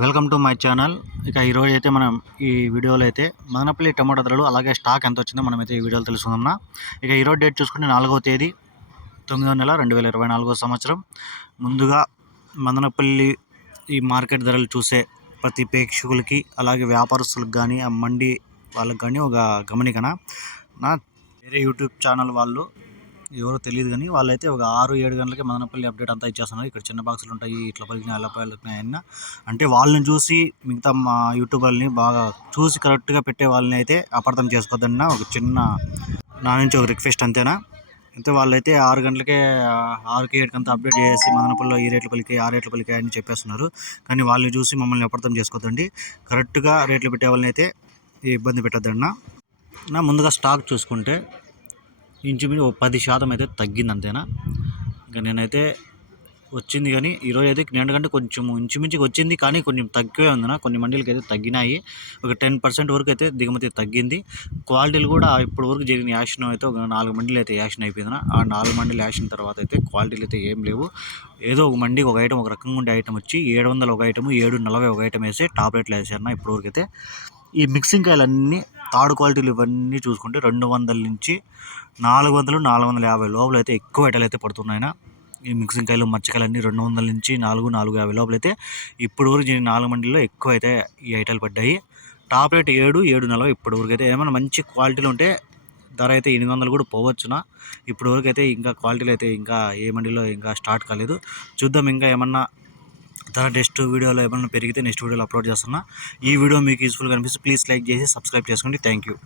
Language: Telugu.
Welcome to my channel. ఇక ఈరోజు అయితే మనం ఈ వీడియోలో అయితే మదనపల్లి టమాటా ధరలు అలాగే స్టాక్ ఎంత వచ్చిందో మనం అయితే ఈ వీడియోలో తెలుసుకుందాం ఇక ఈరోజు డేట్ చూసుకుంటే నాలుగవ తేదీ తొమ్మిదవ నెల రెండు వేల ఇరవై నాలుగో సంవత్సరం. ముందుగా మదనపల్లి ఈ మార్కెట్ ధరలు చూసే ప్రతి ప్రేక్షకులకి అలాగే వ్యాపారస్తులకు కానీ ఆ మండి వాళ్ళకి కానీ ఒక గమనికన? నా వేరే యూట్యూబ్ ఛానల్ వాళ్ళు ఎవరో తెలియదు కానీ వాళ్ళైతే ఒక ఆరు ఏడు గంటలకి మదనపల్లి అప్డేట్ అంతా ఇచ్చేస్తున్నారు. ఇక్కడ చిన్న బాక్సులు ఉంటాయి ఇట్లా పలికినాయి అలా పలికినాయి అన్న అంటే వాళ్ళని చూసి మిగతా మా యూట్యూబర్ని బాగా చూసి కరెక్ట్గా పెట్టే వాళ్ళని అయితే అపార్థం చేసుకోవద్దన్న ఒక చిన్న నా నుంచి ఒక రిక్వెస్ట్ అంతేనా? అయితే వాళ్ళైతే ఆరు గంటలకే ఆ, ఆరుకి ఏడుకంతా అప్డేట్ చేసి మదనపల్లిలో ఈ రేట్లు పలికాయి ఆ రేట్లు పలికాయి అని చెప్పేస్తున్నారు. కానీ వాళ్ళని చూసి మమ్మల్ని అపార్థం చేసుకోవద్దండి కరెక్ట్గా రేట్లు పెట్టే వాళ్ళని అయితే ఇబ్బంది పెట్టద్దన్న. నా ముందుగా స్టాక్ చూసుకుంటే ఇంచుమించు ఒక పది శాతం అయితే తగ్గింది అంతేనా? ఇంకా నేనైతే వచ్చింది కానీ ఈరోజు అయితే నిన్నటికంటే కొంచెం ఇంచుమించుగా వచ్చింది కానీ కొంచెం తక్కువే ఉందన్న. కొన్ని మండీలకి అయితే తగ్గినాయి. ఒక టెన్ పర్సెంట్ వరకు అయితే దిగుమతి తగ్గింది. క్వాలిటీలు కూడా ఇప్పటి వరకు జరిగిన యాక్షన్ అయితే ఒక నాలుగు మండీలు అయితే యాక్షన్ అయిపోయింది ఆ నాలుగు మండీలు యాక్షన్ తర్వాత అయితే క్వాలిటీలు అయితే ఏం లేవు. ఏదో ఒక మండికి ఒక ఐటమ్ ఒక రకంగా ఉండే ఐటమ్ వచ్చి ఏడు వందలు ఒక ఐటమ్ ఏడు నలభై ఒక ఐటమ్ వేసి టాప్ రేట్లు వేసారన్న వరకు అయితే. ఈ మిక్సింగ్ కాయలన్నీ తాడు క్వాలిటీలు ఇవన్నీ చూసుకుంటే రెండు వందల నుంచి నాలుగు వందలు నాలుగు వందల యాభై లోపల అయితే ఎక్కువ ఎటలు అయితే పడుతున్నాయినా ఈ మిక్సింగ్ కాయలు మచ్చకాయలు అన్నీ రెండు వందల నుంచి నాలుగు నాలుగు యాభై లోపల అయితే ఇప్పుడు వరకు నాలుగు మండీల్లో ఎక్కువ అయితే ఈ ఐటలు పడ్డాయి. టాప్ రేట్ ఏడు ఏడు నలభై ఇప్పటి వరకు అయితే ఏమైనా మంచి క్వాలిటీలు ఉంటే ధర అయితే ఎనిమిది వందలు కూడా పోవచ్చునా? ఇప్పటి వరకు అయితే ఇంకా క్వాలిటీలు అయితే ఇంకా ఏ మండీలో ఇంకా స్టార్ట్ కాలేదు. చూద్దాం ఇంకా ఏమన్నా ధర నెక్స్ట్ వీడియోలో ఏమైనా పెరిగితే నెక్స్ట్ వీడియోలో అప్లోడ్ చేస్తున్నా. ఈ వీడియో మీకు యూస్ఫుల్గా అనిపిస్తే ప్లీజ్ లైక్ చేసి సబ్స్క్రైబ్ చేసుకోండి. Thank you